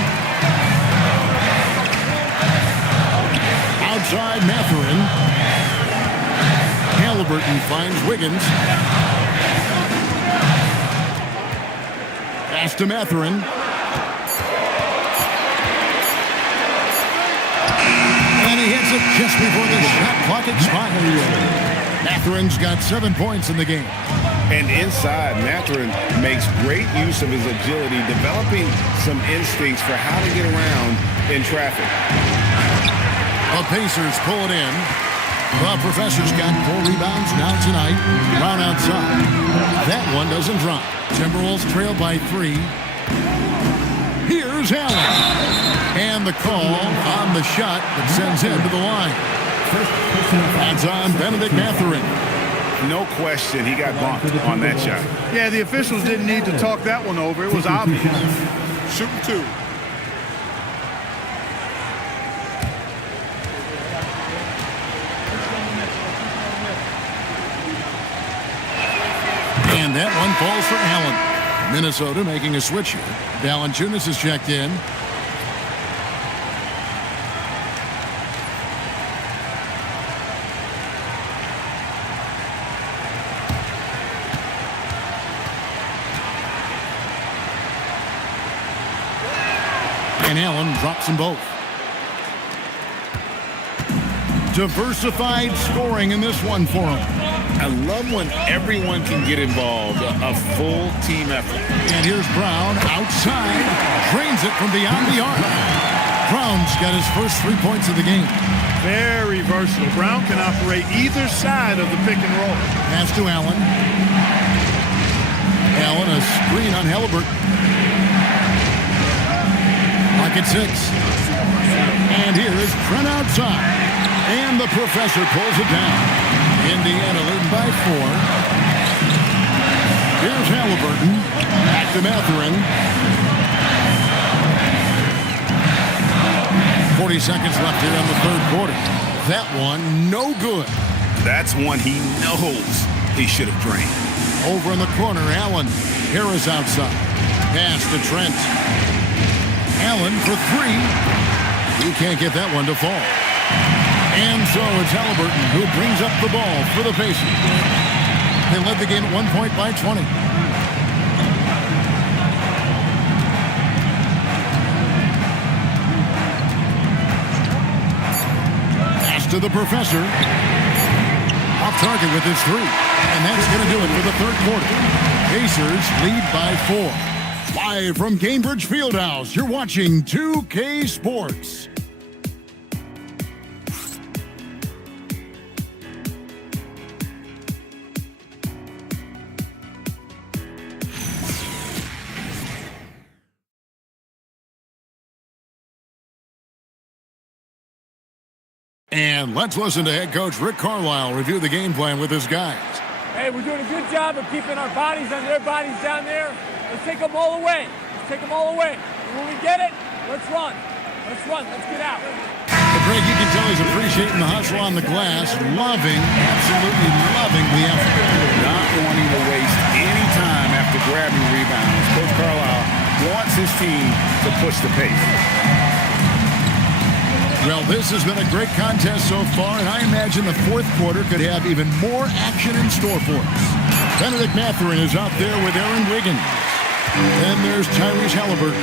Outside Mathurin. Halliburton finds Wiggins. Pass to Mathurin. And he hits it just before the shot clock expires. Mathurin's got 7 points in the game. And inside, Mathurin makes great use of his agility, developing some instincts for how to get around in traffic. The Pacers pull it in. The professor's got 4 rebounds now tonight. Brown outside. That one doesn't drop. Timberwolves trail by 3. Here's Allen. And the call on the shot that sends him to the line. That's on Benedict Mathurin. No question, he got bumped on that shot. Yeah, the officials didn't need to talk that one over. It was obvious. Shooting 2. And that one falls for Allen. Minnesota making a switch here. Valanciunas is checked in. And Allen drops them both. Diversified scoring in this one for him. I love when everyone can get involved, a full team effort. And here's Brown outside, drains it from beyond the arc. Brown's got his first 3 points of the game. Very versatile. Brown can operate either side of the pick and roll. Pass to Allen. Allen, a screen on Halliburton. Pocket 6. And here is Trent outside. And the professor pulls it down. Indiana leading by 4. Here's Halliburton. Back to Mathurin. 40 seconds left here in the third quarter. That one, no good. That's one he knows he should have drained. Over in the corner, Allen. Harris outside. Pass to Trent. Allen for 3. He can't get that one to fall. And so it's Halliburton who brings up the ball for the Pacers. They led the game at 1 point by 20. Pass to the professor. Off target with his 3. And that's going to do it for the third quarter. Pacers lead by 4. Live from Cambridge Fieldhouse, you're watching 2K Sports. And let's listen to head coach Rick Carlisle review the game plan with his guys. Hey, we're doing a good job of keeping our bodies on their bodies down there. Let's take them all away. Let's take them all away. And when we get it, let's run. Let's run. Let's get out. Greg, you can tell he's appreciating the hustle on the glass, absolutely loving the effort. Not wanting to waste any time after grabbing rebounds. Coach Carlisle wants his team to push the pace. Well, this has been a great contest so far, and I imagine the fourth quarter could have even more action in store for us. Benedict Mathurin is out there with Aaron Wiggins. Then there's Tyrese Halliburton.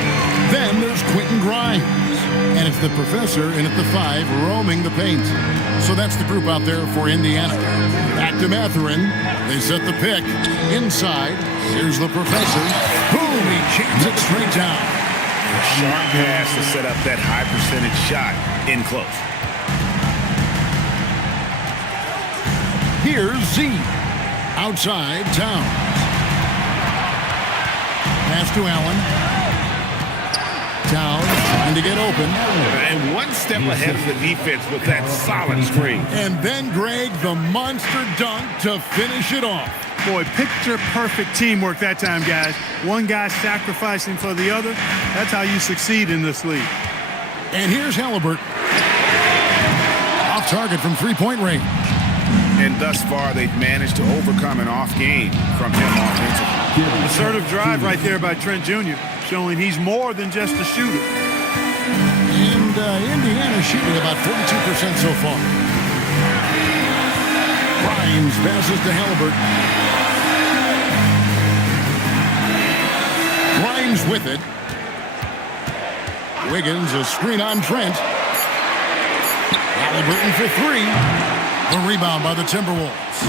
Then there's Quentin Grimes. And it's the professor in at the 5 roaming the paint. So that's the group out there for Indiana. Back to Mathurin. They set the pick. Inside. Here's the professor. Boom! He jams it straight down. Sharp pass to set up that high percentage shot in close. Here's Z. Outside, Towns. Pass to Allen. Towns Trying to get open. And one step ahead of the defense with that solid screen. And then, Greg, the monster dunk to finish it off. Boy, picture-perfect teamwork that time, guys. One guy sacrificing for the other. That's how you succeed in this league. And here's Halliburton. Off target from three-point range. And thus far, they've managed to overcome an off game from him offensively. Assertive drive right there by Trent Jr., showing he's more than just a shooter. And Indiana shooting about 42% so far. Grimes passes to Halliburton. Grimes with it. Wiggins, a screen on Trent. Halliburton for three. The rebound by the Timberwolves.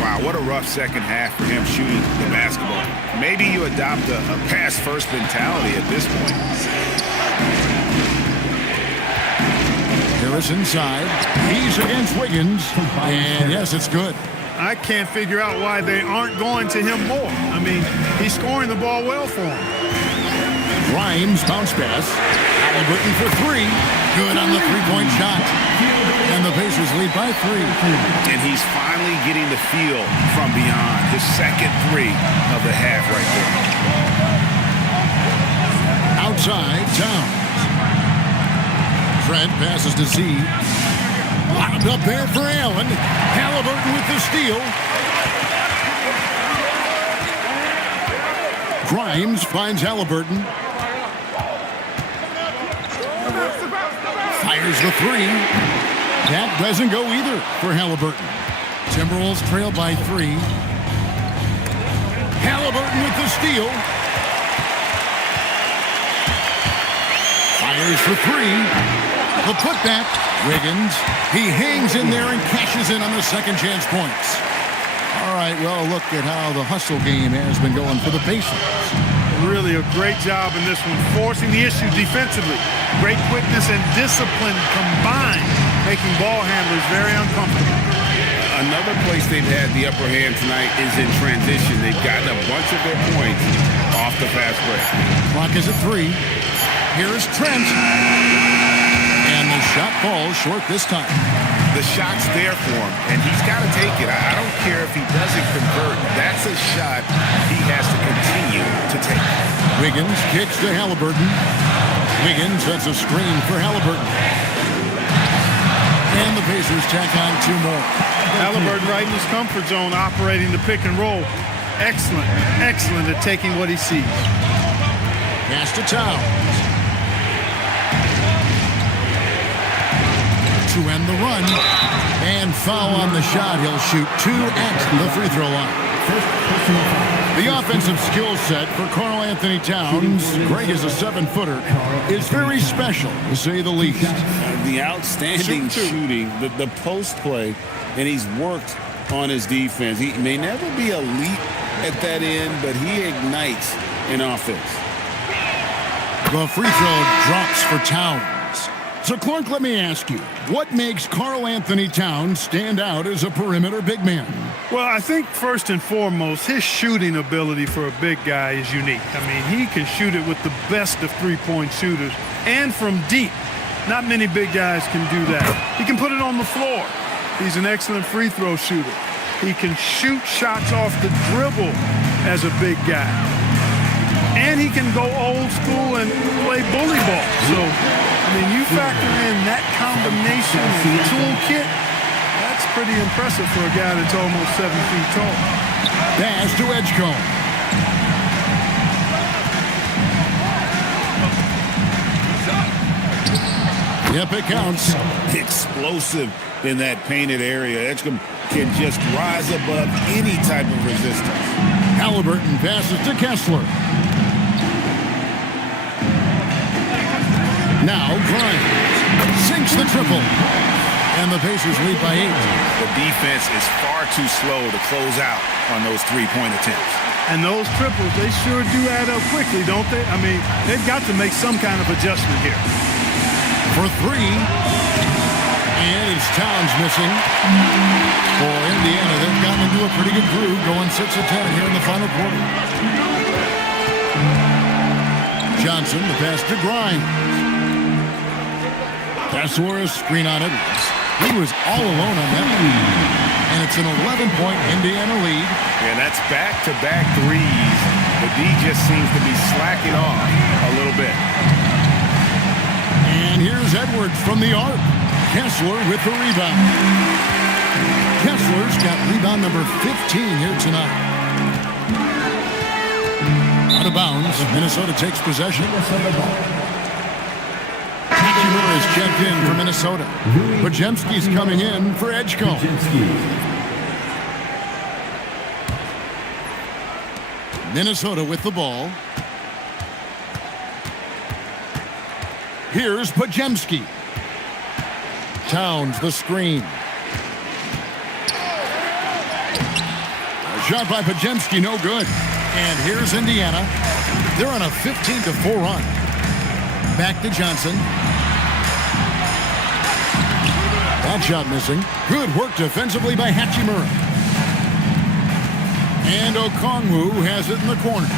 Wow, what a rough second half for him shooting the basketball. Maybe you adopt a pass-first mentality at this point. Harris inside. He's against Wiggins. And yes, it's good. I can't figure out why they aren't going to him more. I mean, he's scoring the ball well for him. Grimes, bounce pass. Halliburton for three. Good on the three-point shot. And the Pacers lead by three. And he's finally getting the feel from beyond. His second three of the half right there. Outside, Towns. Trent passes to Z. Lobbed up there for Allen. Halliburton with the steal. Grimes finds Halliburton. Fires the three. That doesn't go either for Halliburton. Timberwolves trail by three. Halliburton with the steal. Fires for three. The putback. Wiggins. He hangs in there and cashes in on the second chance points. All right, well, look at how the hustle game has been going for the Pacers. Really a great job in this one, forcing the issue defensively. Great quickness and discipline combined, making ball handlers very uncomfortable. Another place they've had the upper hand tonight is in transition. They've gotten a bunch of their points off the fast break. Clock is at 3. Here's Trent. And the shot falls short this time. The shot's there for him, and he's got to take it. I don't care if he doesn't convert. That's a shot he has to continue to take. Wiggins kicks to Halliburton. Wiggins sets a screen for Halliburton. And the Pacers tack on 2 more. Halliburton right in his comfort zone, operating the pick and roll. Excellent, excellent at taking what he sees. Pass to Towns. To end the run. And foul on the shot. He'll shoot 2 at the free throw line. The offensive skill set for Karl Anthony Towns, Greg is a 7-footer, is very special, to say the least. The outstanding shooting, the post play, and he's worked on his defense. He may never be elite at that end, but he ignites in offense. The free throw drops for Towns. So, Clark, let me ask you, what makes Karl Anthony Towns stand out as a perimeter big man? Well, I think first and foremost, his shooting ability for a big guy is unique. I mean, he can shoot it with the best of three-point shooters and from deep. Not many big guys can do that. He can put it on the floor. He's an excellent free throw shooter. He can shoot shots off the dribble as a big guy. And he can go old school and play bully ball. So, I mean, you factor in that combination and toolkit, that's pretty impressive for a guy that's almost 7 feet tall. Pass to Edgecombe. Yep, it counts. Explosive in that painted area. Edgecombe can just rise above any type of resistance. Halliburton passes to Kessler. Now Grimes sinks the triple. And the Pacers lead by 8. The defense is far too slow to close out on those three-point attempts. And those triples, they sure do add up quickly, don't they? I mean, they've got to make some kind of adjustment here. For 3. And it's Towns missing. For Indiana, they've gotten into a pretty good groove, going 6 of 10 here in the final quarter. Johnson, the pass to Grimes. Kessler, a screen on Edwards. He was all alone on that one. And it's an 11-point Indiana lead. Yeah, that's back-to-back threes. The D just seems to be slacking off a little bit. And here's Edwards from the arc. Kessler with the rebound. Kessler's got rebound number 15 here tonight. Out of bounds, Minnesota takes possession. Hachimura is checked in for Minnesota. Podziemski's coming in for Edgecombe. Minnesota with the ball. Here's Podziemski. Towns the screen. A shot by Podziemski, no good. And here's Indiana. They're on a 15-4 run. Back to Johnson. That shot missing. Good work defensively by Hachimura. And Okongwu has it in the corner.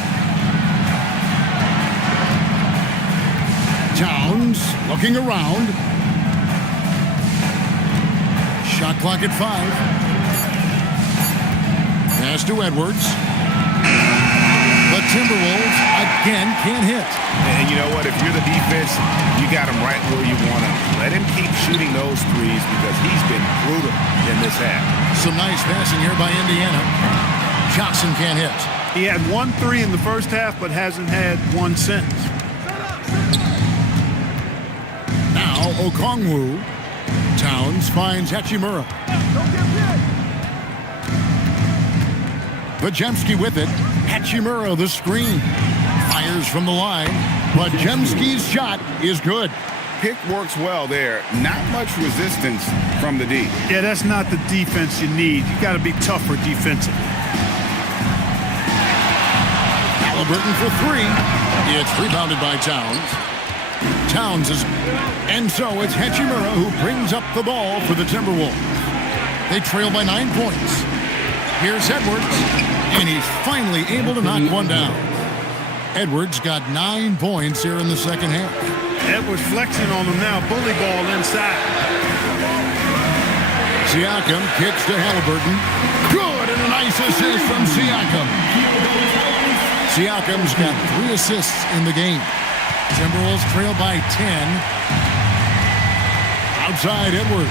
Towns looking around. Shot clock at 5. Pass to Edwards. The Timberwolves again can't hit. And you know what? If you're the defense, you got him right where you want him. Let him keep shooting those threes because he's been brutal in this half. Some nice passing here by Indiana. Johnson can't hit. He had 1 3 in the first half, but hasn't had one since. Now Okongwu. Towns finds Hachimura. Podziemski with it. Hachimura the screen. Fires from the line. Podziemski's shot is good. Pick works well there. Not much resistance from the D. Yeah, that's not the defense you need. You got to be tougher defensively. Halliburton for 3. It's rebounded by Towns. Towns is... And so it's Hachimura who brings up the ball for the Timberwolves. They trail by 9 points. Here's Edwards, and he's finally able to knock one down. Edwards got 9 points here in the second half. Edwards flexing on him now. Bully ball inside. Siakam kicks to Halliburton. Good, and a nice assist from Siakam. Siakam's got 3 assists in the game. Timberwolves trail by 10. Outside Edwards.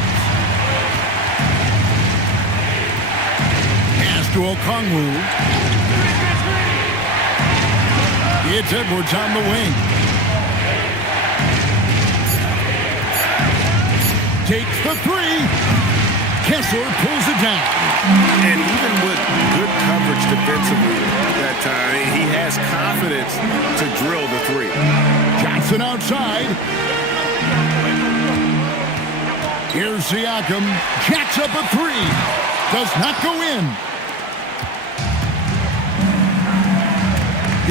Pass to Okongwu. It's Edwards on the wing. Takes the 3. Kessler pulls it down. And even with good coverage defensively that time, he has confidence to drill the 3. Johnson outside. Here's Siakam. Jacks up a 3. Does not go in.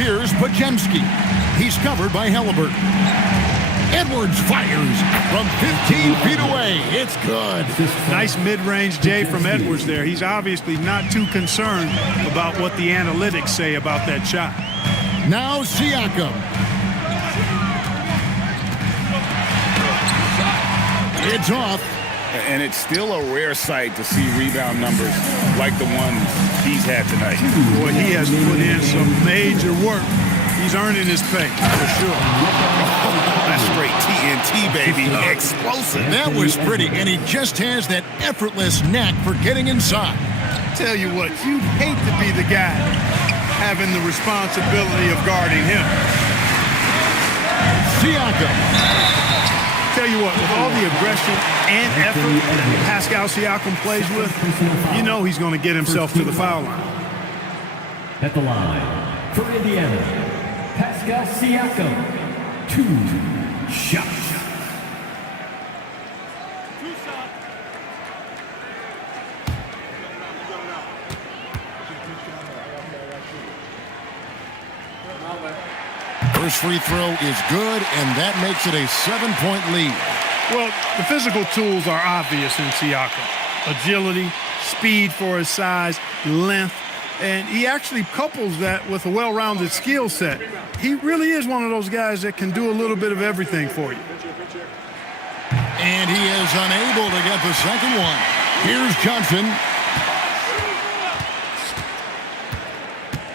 Here's Podziemski. He's covered by Halliburton. Edwards fires from 15 feet away. It's good. Nice mid-range J from Edwards there. He's obviously not too concerned about what the analytics say about that shot. Now Siakam. It's off. And it's still a rare sight to see rebound numbers like the ones he's had tonight. Boy, he has put in some major work. He's earning his pay, for sure. That's straight TNT, baby. Explosive. That was pretty, and he just has that effortless knack for getting inside. Tell you what, you'd hate to be the guy having the responsibility of guarding him. Siakam. Tell you what, with all the aggression and effort that Pascal Siakam plays with, you know he's going to get himself to the foul line. At the line, for Indiana, Pascal Siakam, 2 shots. First free throw is good, and that makes it a 7-point lead. Well, the physical tools are obvious in Siakam. Agility, speed for his size, length, and he actually couples that with a well-rounded skill set. He really is one of those guys that can do a little bit of everything for you. And he is unable to get the second one. Here's Johnson.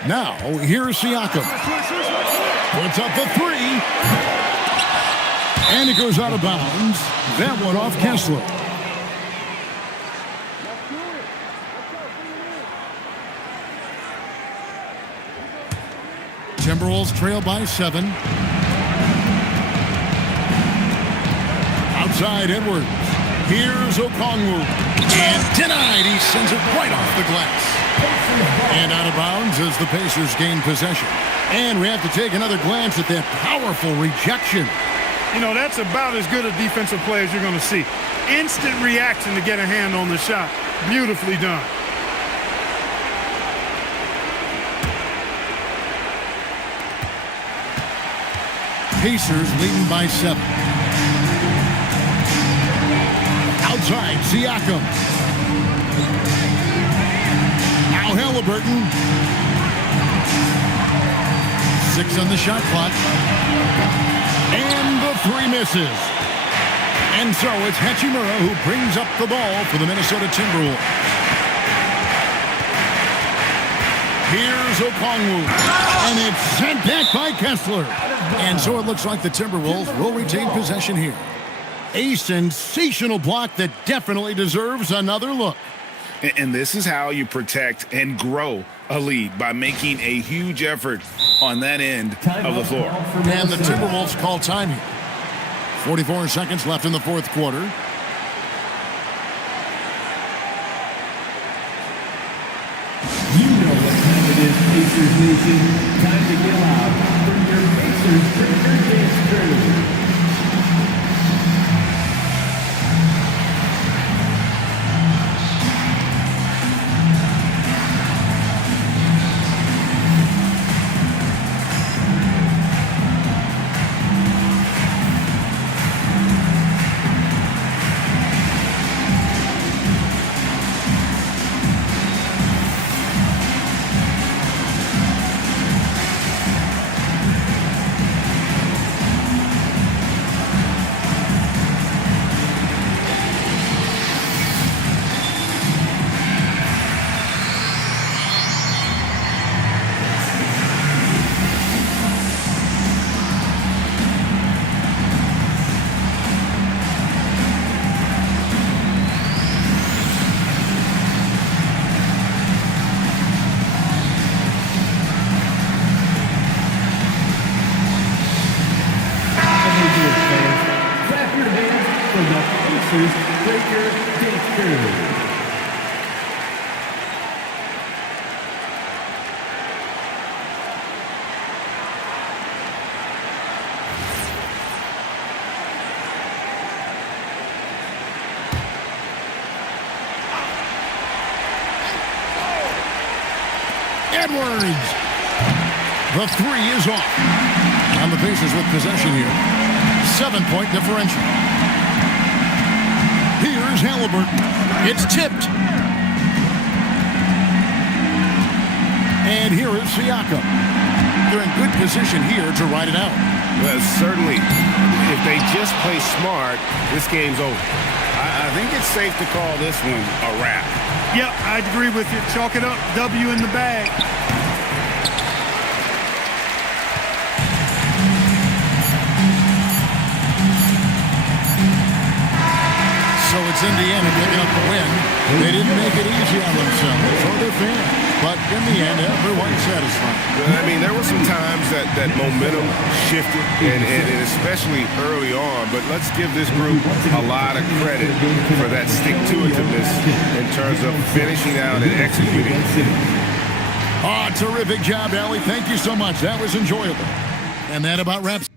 Now, here's Siakam. Puts up the three. And it goes out of bounds. That one off Kessler. Timberwolves trail by 7. Outside Edwards. Here's Okongwu. And denied. He sends it right off the glass. And out of bounds as the Pacers gain possession. And we have to take another glance at that powerful rejection. You know, that's about as good a defensive play as you're going to see. Instant reaction to get a hand on the shot. Beautifully done. Pacers leading by 7. Outside, Siakam. Now Halliburton. 6 on the shot clock. And the 3 misses. And so it's Hachimura who brings up the ball for the Minnesota Timberwolves. Here's Okongwu. And it's sent back by Kessler. And so it looks like the Timberwolves will retain possession here. A sensational block that definitely deserves another look. And this is how you protect and grow a lead, by making a huge effort on that end of the floor. And the Timberwolves call time here. 44 seconds left in the fourth quarter. You know what time it is, Pacers Nation. Time to get loud for your Pacers Breaker Dance Crew. Breaker Dance Crew. Edwards. The 3 is off. And the Pacers with possession here. 7-point differential. Here's Halliburton. It's tipped. And here is Siakam. They're in good position here to ride it out. Well, certainly, if they just play smart, this game's over. I think it's safe to call this one a wrap. Yep, I'd agree with you. Chalk it up. W in the bag. So it's Indiana picking up the win. They didn't make it easy on themselves or their fans. But in the end, everyone's satisfied. I mean, there were some times that momentum shifted, and especially early on. But let's give this group a lot of credit for that stick-to-itiveness in terms of finishing out and executing. Terrific job, Allie. Thank you so much. That was enjoyable. And that about wraps